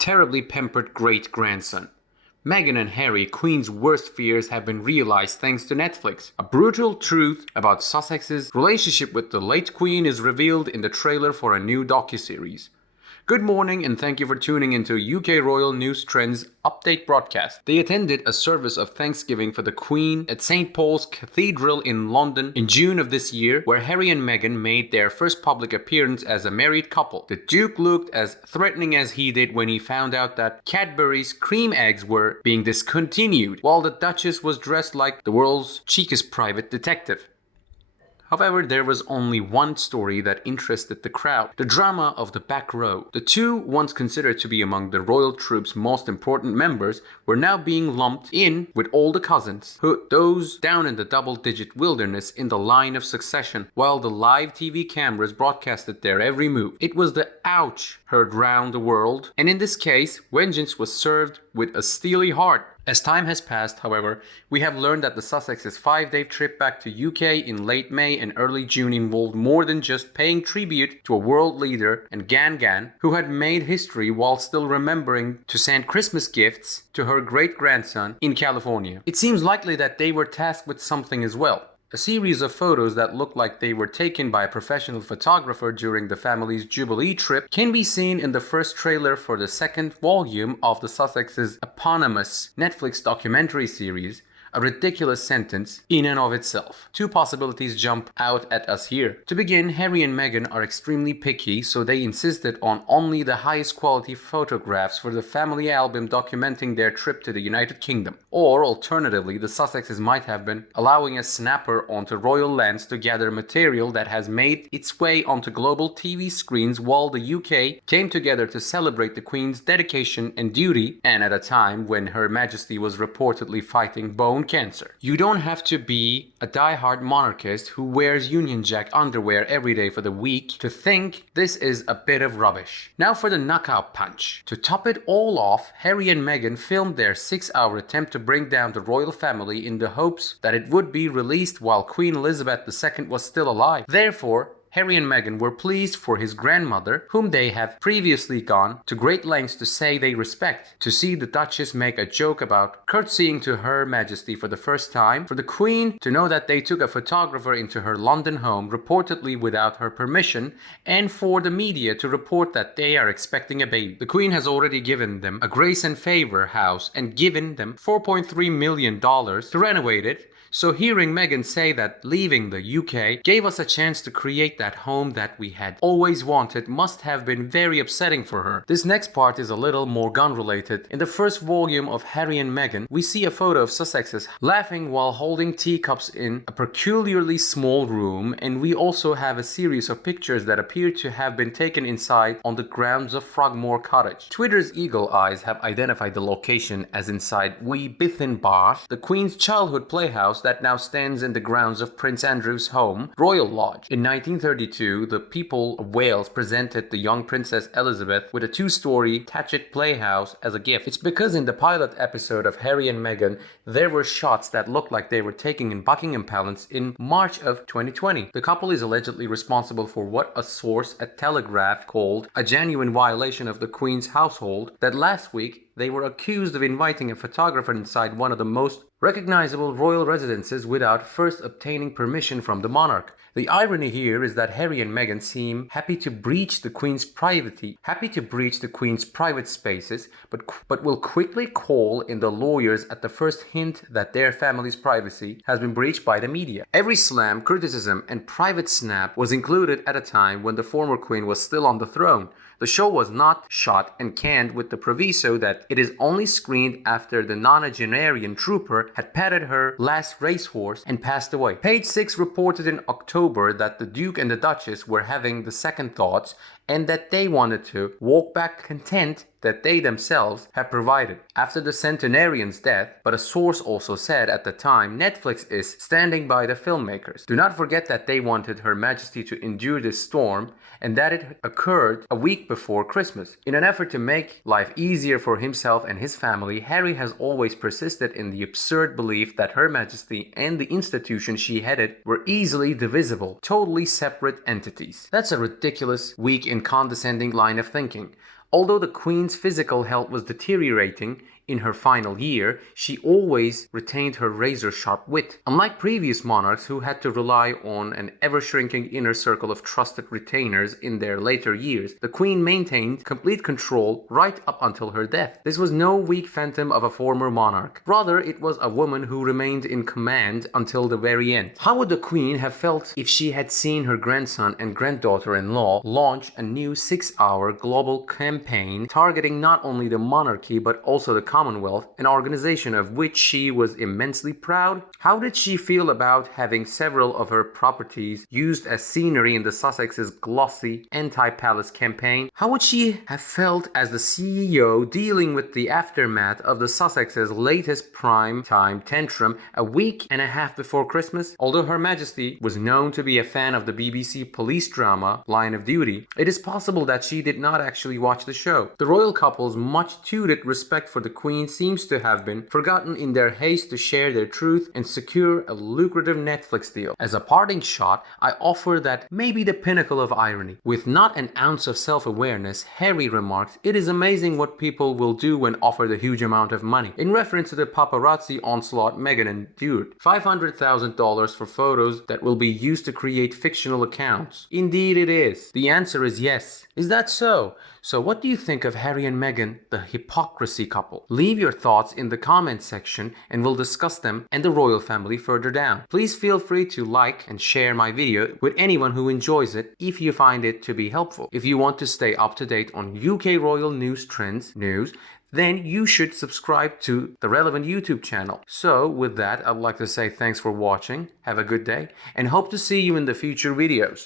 terribly pampered great-grandson. Meghan and Harry, Queen's worst fears have been realized thanks to Netflix. A brutal truth about Sussex's relationship with the late Queen is revealed in the trailer for a new docuseries. Good morning and thank you for tuning into UK Royal News Trends update broadcast. They attended a service of Thanksgiving for the Queen at St. Paul's Cathedral in London in June of this year, where Harry and Meghan made their first public appearance as a married couple. The Duke looked as threatening as he did when he found out that Cadbury's cream eggs were being discontinued, while the Duchess was dressed like the world's cheekest private detective. However, there was only one story that interested the crowd: the drama of the back row. The two, once considered to be among the royal troop's most important members, were now being lumped in with all the cousins, those down in the double-digit wilderness in the line of succession, while the live TV cameras broadcasted their every move. It was the ouch heard round the world, and in this case, vengeance was served with a steely heart. As time has passed, however, we have learned that the Sussex's 5-day trip back to UK in late May and early June involved more than just paying tribute to a world leader and Gan, who had made history while still remembering to send Christmas gifts to her great-grandson in California. It seems likely that they were tasked with something as well. A series of photos that look like they were taken by a professional photographer during the family's Jubilee trip can be seen in the first trailer for the second volume of the Sussex's eponymous Netflix documentary series, a ridiculous sentence in and of itself. Two possibilities jump out at us here. To begin, Harry and Meghan are extremely picky, so they insisted on only the highest quality photographs for the family album documenting their trip to the United Kingdom. Or, alternatively, the Sussexes might have been allowing a snapper onto royal lands to gather material that has made its way onto global TV screens while the UK came together to celebrate the Queen's dedication and duty, and at a time when Her Majesty was reportedly fighting bone cancer. You don't have to be a die-hard monarchist who wears Union Jack underwear every day for the week to think this is a bit of rubbish. Now for the knockout punch. To top it all off, Harry and Meghan filmed their 6-hour attempt to bring down the royal family in the hopes that it would be released while Queen Elizabeth II was still alive. Therefore, Harry and Meghan were pleased for his grandmother, whom they have previously gone to great lengths to say they respect, to see the Duchess make a joke about curtsying to Her Majesty for the first time, for the Queen to know that they took a photographer into her London home reportedly without her permission, and for the media to report that they are expecting a baby. The Queen has already given them a grace and favor house and given them $4.3 million to renovate it. So hearing Meghan say that leaving the UK gave us a chance to create that home that we had always wanted must have been very upsetting for her. This next part is a little more gun-related. In the first volume of Harry and Meghan, we see a photo of Sussexes laughing while holding teacups in a peculiarly small room, and we also have a series of pictures that appear to have been taken inside on the grounds of Frogmore Cottage. Twitter's eagle eyes have identified the location as inside Wee Bithin Bar, the Queen's childhood playhouse that now stands in the grounds of Prince Andrew's home, Royal Lodge. In 1932, the people of Wales presented the young Princess Elizabeth with a 2-story thatched playhouse as a gift. It's because in the pilot episode of Harry and Meghan, there were shots that looked like they were taken in Buckingham Palace in March of 2020. The couple is allegedly responsible for what a source at Telegraph called a genuine violation of the Queen's household, that last week they were accused of inviting a photographer inside one of the most recognizable royal residences without first obtaining permission from the monarch. The irony here is that Harry and Meghan seem happy to breach the Queen's private spaces, but will quickly call in the lawyers at the first hint that their family's privacy has been breached by the media. Every slam, criticism, and private snap was included at a time when the former Queen was still on the throne. The show was not shot and canned with the proviso that it is only screened after the nonagenarian trooper had patted her last racehorse and passed away. Page 6 reported in October that the Duke and the Duchess were having the second thoughts and that they wanted to walk back content that they themselves had provided after the centenarian's death, but a source also said at the time Netflix is standing by the filmmakers. Do not forget that they wanted Her Majesty to endure this storm and that it occurred a week before Christmas. In an effort to make life easier for himself and his family, Harry has always persisted in the absurd belief that Her Majesty and the institution she headed were easily divisible, totally separate entities. That's a ridiculous, weak and condescending line of thinking. Although the Queen's physical health was deteriorating, in her final year, she always retained her razor-sharp wit. Unlike previous monarchs who had to rely on an ever-shrinking inner circle of trusted retainers in their later years, the Queen maintained complete control right up until her death. This was no weak phantom of a former monarch. Rather, it was a woman who remained in command until the very end. How would the Queen have felt if she had seen her grandson and granddaughter-in-law launch a new 6-hour global campaign targeting not only the monarchy but also the Commonwealth, an organization of which she was immensely proud? How did she feel about having several of her properties used as scenery in the Sussex's glossy anti-palace campaign? How would she have felt as the CEO dealing with the aftermath of the Sussex's latest prime time tantrum a week and a half before Christmas? Although Her Majesty was known to be a fan of the BBC police drama Line of Duty, it is possible that she did not actually watch the show. The royal couple's much touted respect for the Queen seems to have been forgotten in their haste to share their truth and secure a lucrative Netflix deal. As a parting shot, I offer that maybe the pinnacle of irony. With not an ounce of self-awareness, Harry remarks, "It is amazing what people will do when offered a huge amount of money," in reference to the paparazzi onslaught Meghan endured. $500,000 for photos that will be used to create fictional accounts. Indeed it is. The answer is yes. Is that so? So what do you think of Harry and Meghan, the hypocrisy couple? Leave your thoughts in the comment section and we'll discuss them and the royal family further down. Please feel free to like and share my video with anyone who enjoys it if you find it to be helpful. If you want to stay up to date on UK royal news news, then you should subscribe to the relevant YouTube channel. So with that, I'd like to say thanks for watching, have a good day, and hope to see you in the future videos.